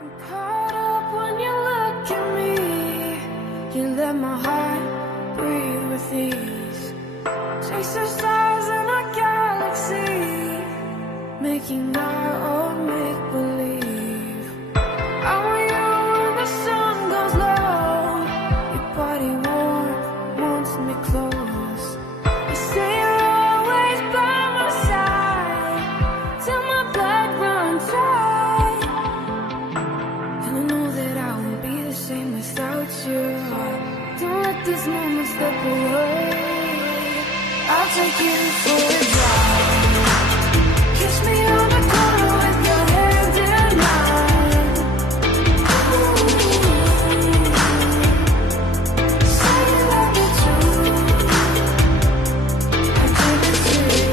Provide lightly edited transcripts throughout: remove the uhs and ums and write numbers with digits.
I'm caught up when you look at me. You let my heart breathe with ease. Chase the stars in a galaxy, making our own make-believe. I want you when the sun goes low. Your body warm, wants me close. You say you're always by my side till my blood runs dry. And I know that I won't be the same without you. Don't let this moment slip away. I'll take you for a drive. Kiss me on the corner with your hand in mine. Say you love me too. I give it to you.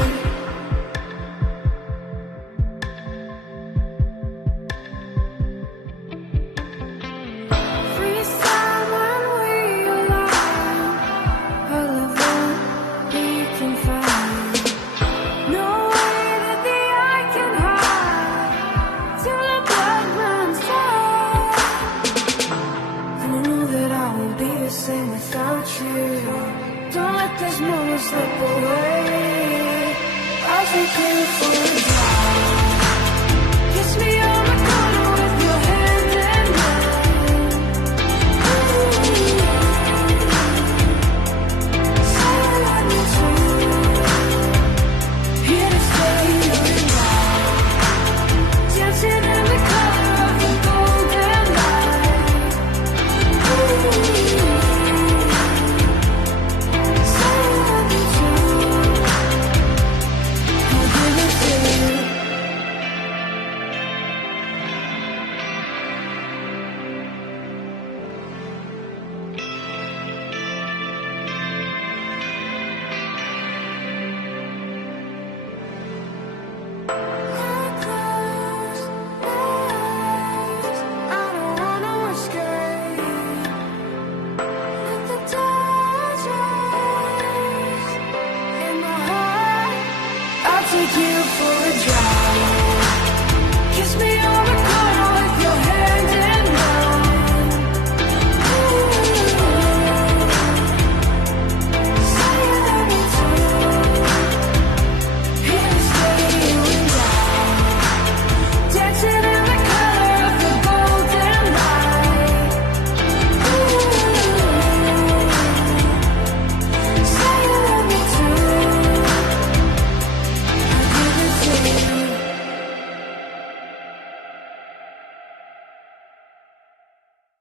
Freeze time when we align. Our love won't be confined. No way that the eye can hide till the blood runs dry. And I know that I won't be the same without you. Don't let this moment slip away. I'll take you for a